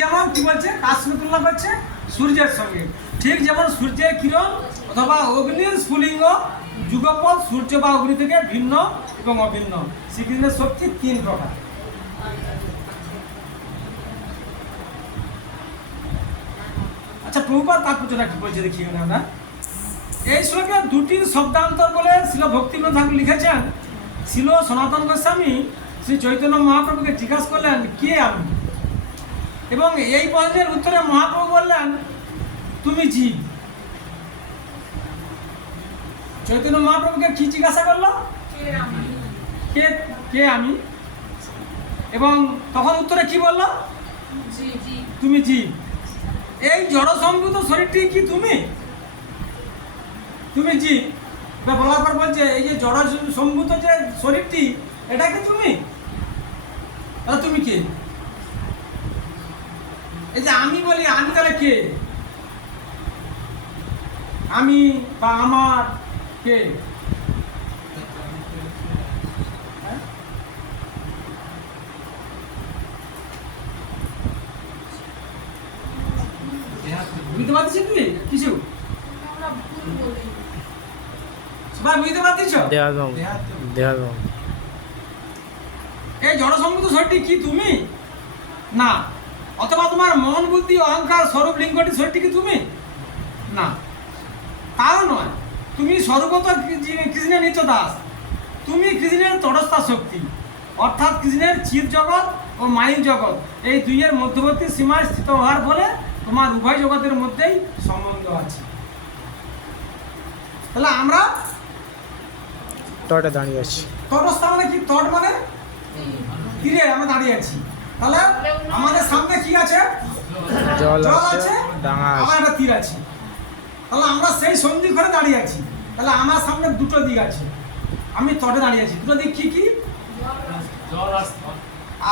যেমন কি বলছে? সঙ্গে তুলনা করছে সূর্যের সঙ্গে। ঠিক যেমন সূর্যের কিরণ অথবা অগ্নির স্ফুলিঙ্গ যুগপথ সূর্য বা অগ্নি থেকে ভিন্ন এবং অভিন্ন। শ্রীকৃষ্ণের শক্তি তিন প্রকার। আচ্ছা প্রভুপাত তাৎপর্যটা কি বলছে দেখি এখানে আমরা? এই শ্লোকে দুটি শব্দান্তর বলে শিল ভক্তিবিনোদ ঠাকুর লিখেছেন। শিল সনাতন গোস্বামী শ্রী চৈতন্য মহাপ্রভুকে জিজ্ঞাসা করলেন, কে আমি? এবং এই প্রশ্নের উত্তরে মহাপ্রভু বললেন তুমি জীব। চৈতন্য মহাপ্রভুকে কি জিজ্ঞাসা করল? কে কে আমি? এবং তখন উত্তরে কি বলল? তুমি জীব। এই জড় সম্ভূত শরীরটি কি তুমি? তুমি জীব? বলার পর বলছে এই যে জড় সম্ভূত যে শরীরটি এটা কি তুমি? তুমি কে? এই যে আমি বলি আমি তাহলে কে? আমি বা আমার কে? বুঝতে পারছিস তুই কিছু? সবাই বুঝতে দেহাগম এই জড়সম্মত শরীরটি কি তুমি? না। অথবা তোমার মন বুদ্ধি অহংকার স্বরূপ লিঙ্গটি শরীরটি কি তুমি? না। তাও নয়। তুমি স্বরূপত কৃষ্ণের নিত্য দাস। তুমি কৃষ্ণের তটস্থা শক্তি। অর্থাৎ কৃষ্ণের চির জগৎ ও মাইল জগৎ। এই দুইয়ের মধ্যবর্তী সীমায় স্থিত হওয়ার ফলে তোমার উভয় জগতের মধ্যেই সম্বন্ধ আছে। তাহলে আমরা তটে দাঁড়িয়ে আছি। তটস্থা মানে কি? তট মানে? তীরে আমরা দাঁড়িয়ে আছি। তাহলে আমাদের সামনে কি আছে। জল আছে ডাঙা আমার একটা তীর আছে। তাহলে আমরা সেই সন্ধি ঘরে দাঁড়িয়ে আছি। তাহলে আমার সামনে দুটো দিক আছে। আমি তটে দাঁড়িয়ে আছি। দুটো দিক কি কি?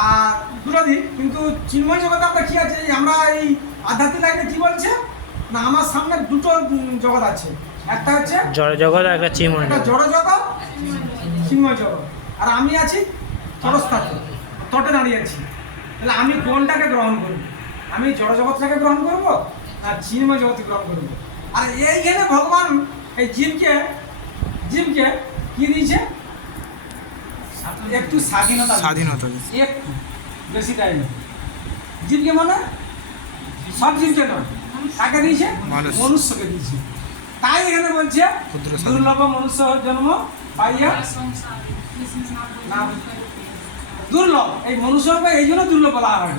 আর দুটো দিক কিন্তু চিন্ময় জগতে আমরা কি আছে? আমরা এই আধ্যাত্মিক লাইনে কি বলছে? না আমার সামনে দুটো জগৎ আছে। একটা হচ্ছে জড় জগৎ আর একটা চিমন একটা জড় জগৎ চিন্ময় জগৎ। আর আমি আছি তটস্থাতে তটে দাঁড়িয়ে আছি। তাহলে আমি কোনটাকে গ্রহণ করব? আমি জড় জগৎটাকে গ্রহণ করব আর চিন্ময় জগৎকে গ্রহণ করব? আর এইখানে ভগবান এই জীবকে জীবকে কি দিয়েছে? একটু স্বাধীনতা স্বাধীনতা একটু বেশি টাইম জীবকে মানে? সব জীবকে নয়। কাকে দিয়েছে? মনুষ্যকে দিয়েছে। তাই এখানে বলছে। দুর্লভ মনুষ্য জন্ম পাইয়া না দুর্লভ। এই মনুষ্যকে এই জন্য দুর্লভ বলা হয়।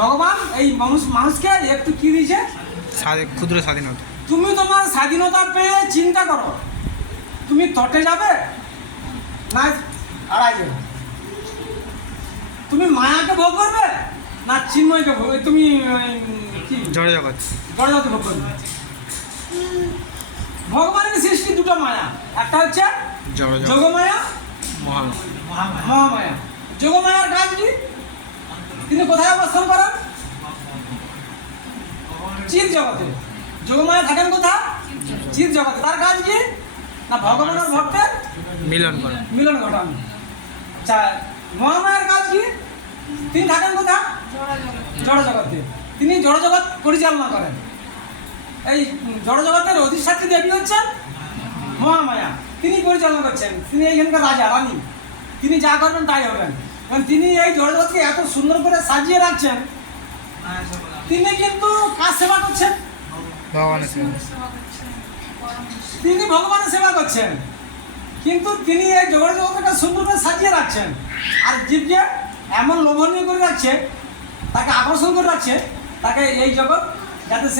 ভগবান এই মানুষ মানুষকে একটু কি দিয়েছে? ক্ষুদ্র স্বাধীনতা। তুমি তোমার স্বাধীনতা পেয়ে চিন্তা করো। তুমি তটে যাবে না আড়াই যাবে? তুমি মায়াকে ভোগ করবে না চিন্ময়কে ভোগ তুমি কি? জড় জগৎ। গণনাতে ভোগ করবে। ভগবানের সৃষ্টি দুটো মায়া। একটা হচ্ছে জড় যোগমায়া মহা মহামায়া। যোগমায়ার কাজ কি তিনি কোথায় অবস্থান করেন? চির জগতে। যোগমায়া থাকেন কোথায়? চির জগতে। তার কাজ কি না ভগবানের ভক্তের? মিলন মিলন ঘটানো আচ্ছা মহামায়ার কাজ কি তিনি থাকেন কোথায়? জড় জগতে। তিনি জড় জগৎ পরিচালনা করেন। এই জড় জগতের অধিষ্ঠাত্রী দেবী হচ্ছেন মহামায়া। তিনি পরিচালনা করছেন। তিনি এইখানকার রাজা রানী। তিনি যা করবেন তাই হবেন। তিনি এই জড় এত সুন্দর করে সাজিয়ে রাখছেন তিনি কিন্তু কার সেবা করছেন ভগবানের সেবা। তিনি ভগবানের সেবা করছেন কিন্তু তিনি এই জগৎ জগৎটা সুন্দর করে সাজিয়ে রাখছেন আর জীবকে এমন লোভনীয় করে রাখছে তাকে আকর্ষণ করে রাখছে তাকে এই জগৎ যাতে সে